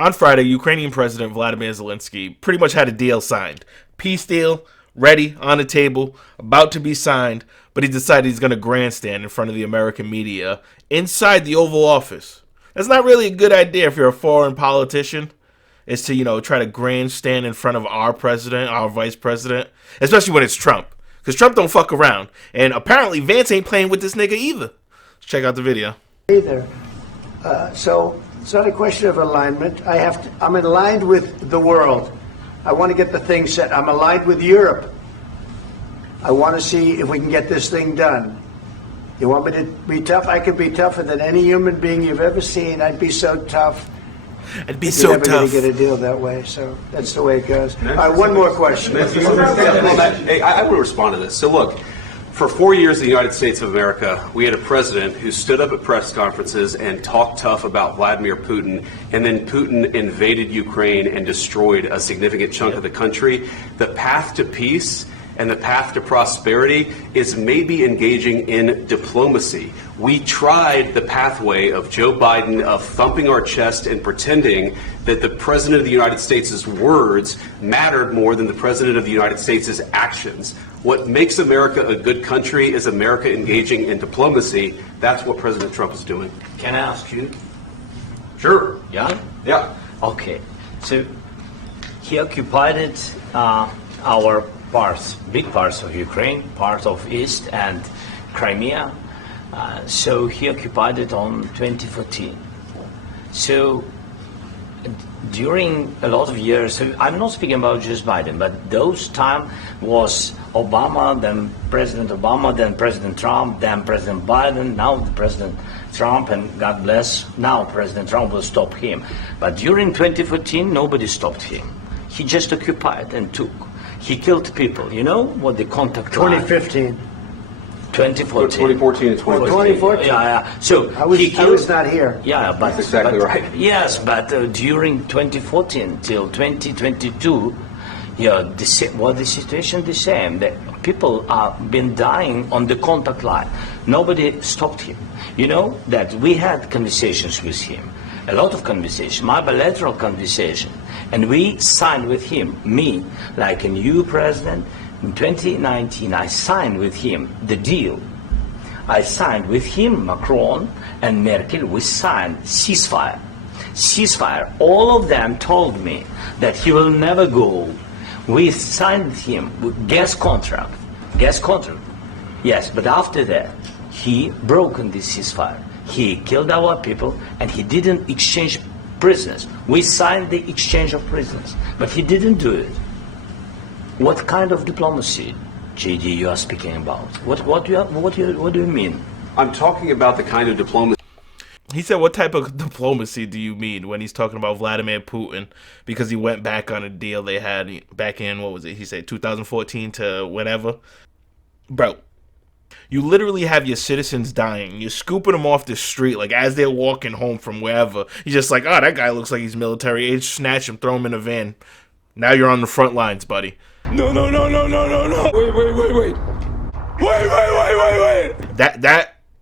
On Friday, Ukrainian President Vladimir Zelensky pretty much had a deal signed. Peace deal, ready, on the table, about to be signed, but he decided he's going to grandstand in front of the American media inside the Oval Office. That's not really a good idea if you're a foreign politician, is to, try to grandstand in front of our president, our vice president, especially when it's Trump. Because Trump don't fuck around. And apparently Vance ain't playing with this nigga either. Let's check out the video. Either. So it's not a question of alignment. I'm aligned with the world. I want to get the thing set. I'm aligned with Europe. I want to see if we can get this thing done. You want me to be tough? I could be tougher than any human being you've ever seen. I'd be so tough. I'd be so tough. You're never going to get a deal that way. So that's the way it goes. All right, one more question. Hey, I will respond to this. So look, for 4 years in the United States of America, we had a president who stood up at press conferences and talked tough about Vladimir Putin, and then Putin invaded Ukraine and destroyed a significant chunk of the country. The path to peace and the path to prosperity is maybe engaging in diplomacy. We tried the pathway of Joe Biden of thumping our chest and pretending that the President of the United States' words mattered more than the President of the United States' actions. What makes America a good country is America engaging in diplomacy. That's what President Trump is doing. Can I ask you? Sure. Yeah? Yeah. Okay. So he occupied our parts, big parts of Ukraine, part of East and Crimea. So he occupied it on 2014. So during a lot of years, so I'm not speaking about just Biden, but those time was Obama, then President Obama, then President Trump, then President Biden, now the President Trump, and God bless, now President Trump will stop him. But during 2014, nobody stopped him. He just occupied and took. He killed people. You know what the contact 2015. 2014. 2014 and 2015. 2014. Yeah. So I was not here. Yeah, but that's exactly right. Yes, but during 2014 till 2022, the situation the same. The people have been dying on the contact line. Nobody stopped him. You know that we had conversations with him, a lot of conversation, my bilateral conversation, and we signed with him, me, like a new president. In 2019, I signed with him the deal. I signed with him, Macron and Merkel, we signed ceasefire. Ceasefire. All of them told me that he will never go. We signed with him with gas contract. Gas contract. Yes, but after that, he broken this ceasefire. He killed our people and he didn't exchange prisoners. We signed the exchange of prisoners, but he didn't do it. What kind of diplomacy, JD, you are speaking about? What do you mean? I'm talking about the kind of diplomacy. He said, what type of diplomacy do you mean when he's talking about Vladimir Putin? Because he went back on a deal they had back in, what was it? He said 2014 to whenever. Bro, you literally have your citizens dying. You're scooping them off the street, like as they're walking home from wherever. You're just like, oh, that guy looks like he's military age. Snatch him, throw him in a van. Now you're on the front lines, buddy. No. Wait.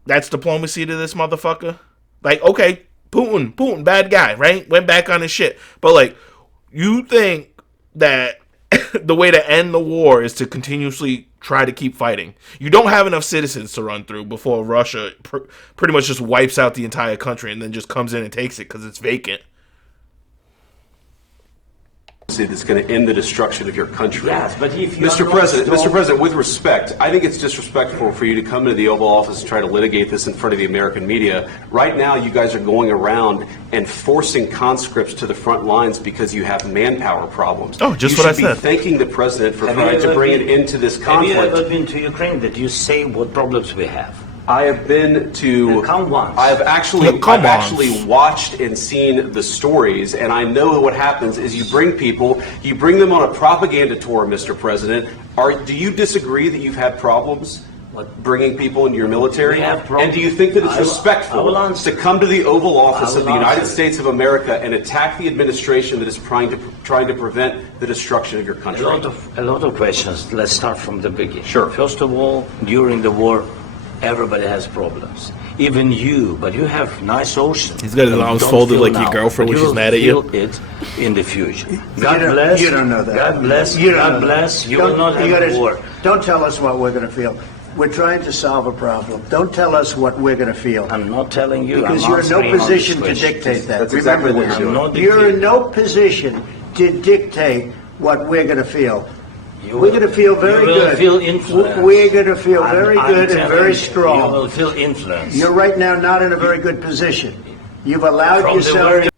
That's diplomacy to this motherfucker? Like, okay, Putin, bad guy, right? Went back on his shit. But, like, you think that the way to end the war is to continuously try to keep fighting. You don't have enough citizens to run through before Russia pretty much just wipes out the entire country and then just comes in and takes it because it's vacant. That's going to end the destruction of your country. Yes, but if Mr. President, with respect, I think it's disrespectful for you to come into the Oval Office and try to litigate this in front of the American media. Right now, you guys are going around and forcing conscripts to the front lines because you have manpower problems. Oh, just what I said. You should be thanking the president for trying to bring it into this conflict. Have you ever been to Ukraine that you say what problems we have? I have been to. Come once. I've actually watched and seen the stories, and I know what happens is you bring them on a propaganda tour, Mr. President. Do you disagree that you've had problems bringing people into your military? And do you think that it's respectful to come to the Oval Office of the United States of America and attack the administration that is trying to prevent the destruction of your country? A lot of questions. Let's start from the beginning. Sure. First of all, during the war, everybody has problems. even you, but you have nice ocean. He's got his You arms don't folded feel like your now, girlfriend but when she's will mad at you. feel it in the future. God don't- bless. you don't know that. God bless. You don't God know that. bless. You Don't- will not you have gotta- war. Don't tell us what we're going to feel. We're trying to solve a problem. Don't tell us what we're going to feel. I'm not telling you. Because I'm you're in no answering on this position to question. dictate that. That's Remember exactly what this. you're doing. I'm not You're in dictating. no position to dictate what we're going to feel. You We're will- going to feel very you will good. feel influenced. We're going to feel I'm- very I'm good and telling very you, strong. You will feel influence. You're right now not in a very good position. You've allowed From the yourself very to...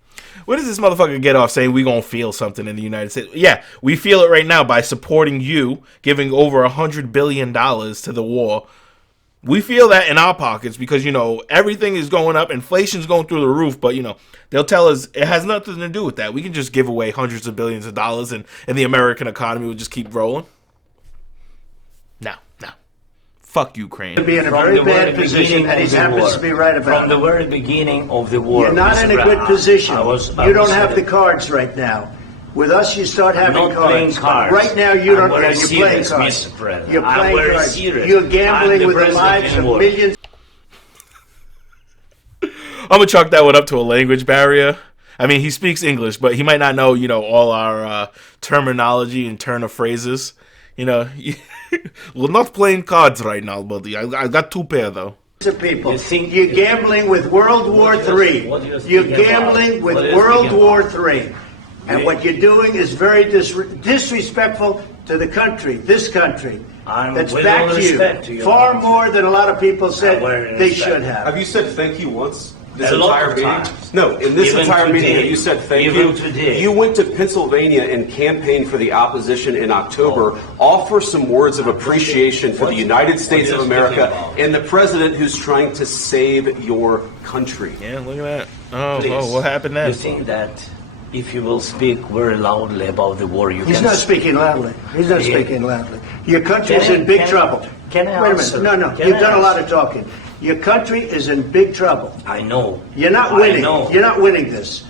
Where does this motherfucker get off saying we gonna feel something in the United States? Yeah, we feel it right now by supporting you, giving over $100 billion to the war. We feel that in our pockets because, you know, everything is going up. Inflation's going through the roof. But, you know, they'll tell us it has nothing to do with that. We can just give away hundreds of billions of dollars and the American economy will just keep rolling. No. Fuck Ukraine. be in a From very the bad very position, beginning and he of the happens war. to be right about From the it. very beginning of the war. You're not Mr. in a good Brown, position. I You don't was have the saying- cards right now. With us, you start having I'm not playing cards. cards. Right now, you I'm don't. very You're playing serious, cards. Mr. President. You're I'm playing very cards. serious. You're I'm gambling the with the president lives in of war. millions. I'm gonna chalk that one up to a language barrier. I mean, he speaks English, but he might not know, you know, all our terminology and turn of phrases. You know, we're not playing cards right now, buddy. I got two pair, though. Of people. You think- You're gambling with World War What do you- III. what do you You're think about? gambling with What do you World think War about? III. And what you're doing is very disrespectful to the country, this country. I'm That's with back all to respect to you. your Far country. more than a lot of people said very they respect. should have. Have you said thank you once? This A lot entire of meeting? times. No, in this Even entire meeting, today. have you said thank Even you? today. You went to Pennsylvania and campaigned for the opposition in October. Offer some words of appreciation for the United States what of are you America speaking about? and the president who's trying to save your country. Yeah, look at that. Oh, Please. what happened You then? think that if you will speak very loudly about the war, you He's can... not speaking loudly. He's not Yeah. speaking loudly. Your country is Can I- in big can I- trouble. can I Wait a answer? minute. No. Can You've I done a lot answer? of talking. Your country is in big trouble. I know. You're not I winning. know. You're not winning this.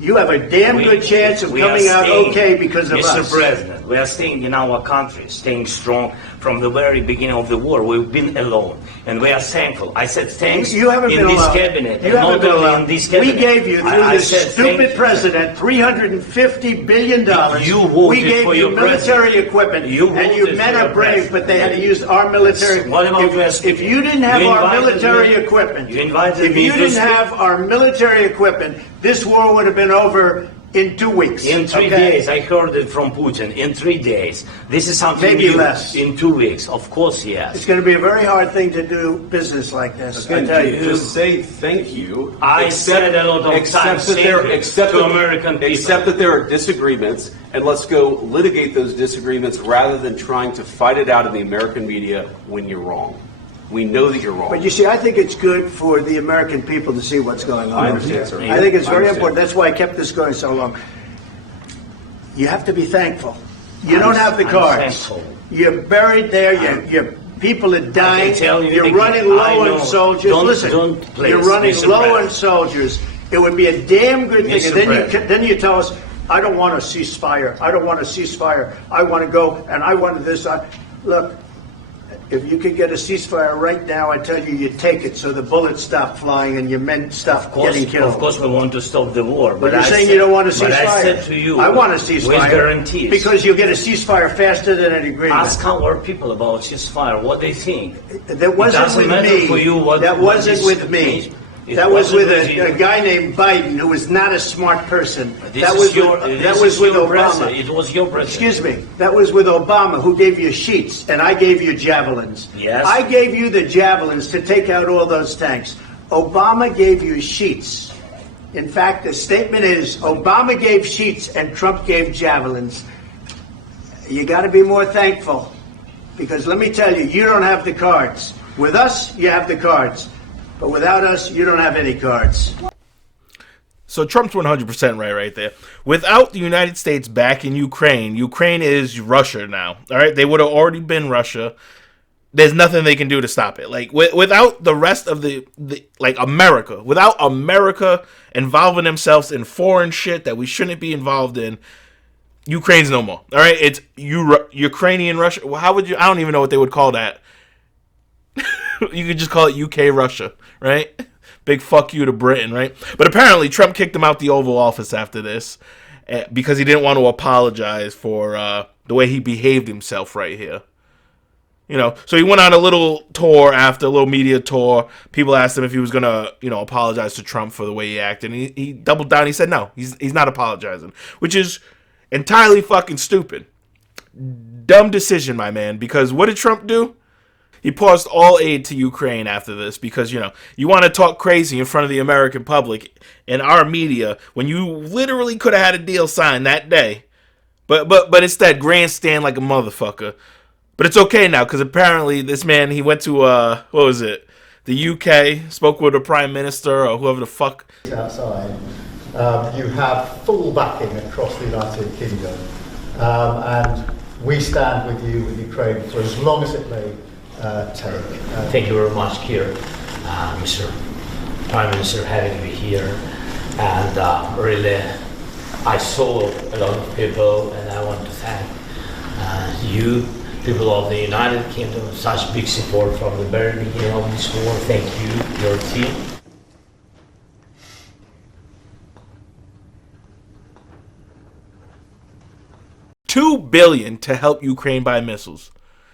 You have a damn We- good chance of we are coming out staying- okay because of Mr. us. President, we are staying in our country, staying strong from the very beginning of the war. We've been alone, and we are thankful. I said thanks You haven't in been this alone. cabinet, You and haven't not been only alone. in this We cabinet. gave you, through I this said stupid thank you. president, $350 billion. You voted we gave for you your military president. equipment. You and you voted men for are your brave, president. but they had to use our military. What about if, you? if you didn't have You our invited military me- equipment, you invited if me you to didn't speak- have our military equipment, this war would have been over in 2 weeks. In 3 okay? days, I heard it from Putin. In 3 days, this is something Maybe new. less. In 2 weeks, of course, It's yes. going to be a very hard thing to do business like this. I Again, tell you. just say thank you. I said a lot of accept times that there, thank you accept to that- American people. Accept that there are disagreements, and let's go litigate those disagreements rather than trying to fight it out in the American media when you're wrong. We know that you're wrong. But you see, I think it's good for the American people to see what's going on. I understand, sir. I think it's I very understand. important. That's why I kept this going so long. You have to be thankful. You don't have the I'm cards. thankful. You're buried there. Your people are dying. tell you You're again, running I low know. on soldiers. Don't- Listen, don't please, you're running Mr. low President. on soldiers. It would be a damn good thing. Mr. And then President. then you tell us, I don't want a ceasefire. I don't want a ceasefire. I want to go and I want this. Look. If you could get a ceasefire right now, I tell you, you take it so the bullets stop flying and your men stop getting killed. Of course, we want to stop the war. But you're saying you don't want a ceasefire. But I said to you, I want a ceasefire. with guarantees. Because you'll get a ceasefire faster than an agreement. Ask our people about ceasefire, what they think. That wasn't doesn't with matter me. for you what- that what wasn't is- with me. it That was wasn't with with you. a guy named Biden, who was not a smart person. This That is was your, with, this that was is with your Obama. president. It was your president. Excuse me. That was with Obama, who gave you sheets, and I gave you javelins. Yes. I gave you the javelins to take out all those tanks. Obama gave you sheets. In fact, the statement is Obama gave sheets and Trump gave javelins. You got to be more thankful, because let me tell you, you don't have the cards. With us, you have the cards. But without us, you don't have any cards. So Trump's 100% right there. Without the United States backing Ukraine, Ukraine is Russia now. All right, they would have already been Russia. There's nothing they can do to stop it. Like without the rest of the like America, without America involving themselves in foreign shit that we shouldn't be involved in, Ukraine's no more. All right, it's Ukrainian Russia. How would you? I don't even know what they would call that. You could just call it UK Russia, right? Big fuck you to Britain, right? But apparently Trump kicked him out the Oval Office after this because he didn't want to apologize for the way he behaved himself right here. You know, so he went on a little tour after, a little media tour. People asked him if he was going to, apologize to Trump for the way he acted. And he doubled down. He said no, he's not apologizing, which is entirely fucking stupid. Dumb decision, my man, because what did Trump do? He paused all aid to Ukraine after this because, you want to talk crazy in front of the American public and our media when you literally could have had a deal signed that day. But instead, grandstand like a motherfucker. But it's okay now because apparently this man, he went to, the UK, spoke with the Prime Minister or whoever the fuck. Outside, you have full backing across the United Kingdom. And we stand with you, with Ukraine, for as long as it may take. Thank you very much, Keir, Mr. Prime Minister, having me here. And really, I saw a lot of people, and I want to thank you, people of the United Kingdom, such big support from the very beginning of this war. Thank you, your team. $2 billion to help Ukraine buy missiles.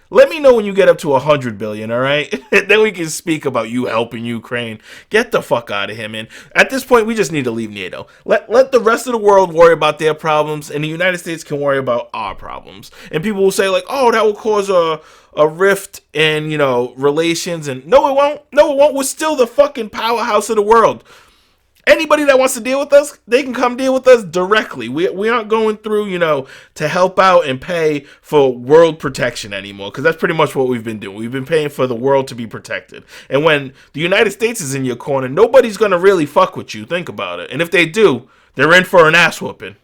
Let me know when you get up to $100 billion, all right? Then we can speak about you helping Ukraine. Get the fuck out of here, man. At this point, we just need to leave NATO. Let the rest of the world worry about their problems, and the United States can worry about our problems. And people will say, like, oh, that will cause a rift in, relations. And no, it won't. No, it won't. We're still the fucking powerhouse of the world. Anybody that wants to deal with us, they can come deal with us directly. We aren't going through, to help out and pay for world protection anymore, because that's pretty much what we've been doing. We've been paying for the world to be protected. And when the United States is in your corner, nobody's going to really fuck with you. Think about it. And if they do, they're in for an ass whooping.